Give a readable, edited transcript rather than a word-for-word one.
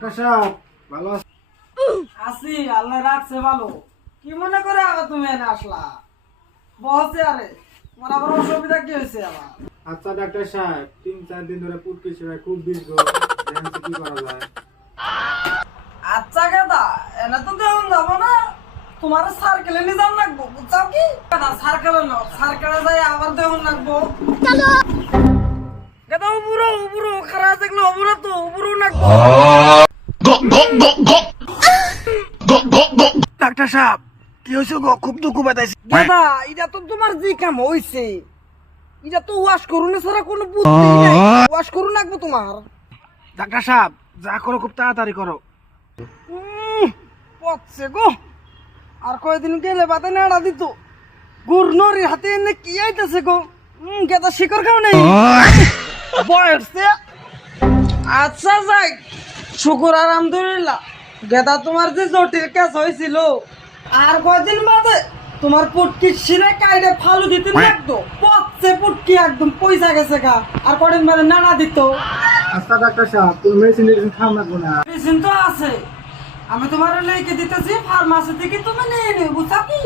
Doctor সাহেব ভালো আছেন? আছি, আল্লাহ রাখছে ভালো। কি মনে করে আবার তুমি এনে আসলা? বসে আরে তোমার আবার অসুবিধা কি হয়েছে আবার? আচ্ছা ডাক্তার সাহেব, 3-4 দিন ধরে পুটকি সেবায় খুব দীর্ঘ, কি করা যায়? আচ্ছা গাদা, এনে তো দেউন যাবো না, তোমার সার্কেলে নিয়ে যান লাগবো, বুঝছো কি? গাদা সার্কেলে নাও, সার্কেলে যাই আবার দেউন লাগবো। গাদা উপরো খারাপ দেখলে উপরো তো উপরো লাগবো। ডাক্তার সাহেব কি হয়েছে গো? খুব দুঃখ পাইছি। গাদা এটা তো তোমার যে কাম হইছে, এটা তো ওয়াশ করুন ছাড়া কোনো বুদ্ধি নাই। ওয়াশ করুন লাগবো তোমার। ডাক্তার সাহেব যা করো খুব তাড়াতাড়ি করো। পচছে গো, আর কয়দিন গেলে বাতে নাড়া দিত। গুরনরির হাতে এনে কি আইতেছে গো? গেদা শিকড় খাও নেই বয়সে। আচ্ছা যাই, শুকুর আলহামদুলিল্লাহ। গেদা তোমার যে জটিল কাজ হয়েছিল, আর কয়দিন বাদে তোমার পুটকি শিরে কাইডে ফালু দিতে লাগতো। পচছে পুটকি একদম পয়সা গেছে গা। আর কয়দিন বাদে নাড়া দিত। আচ্ছা ডাক্তার সাহেব, তুমি মেডিসিন খাও না না? মেডিসিন তো আছে, আমি তোমার লেখে দিতেছি ফার্মাসি থেকে, তুমি নিয়ে নিও, বুঝছো কি?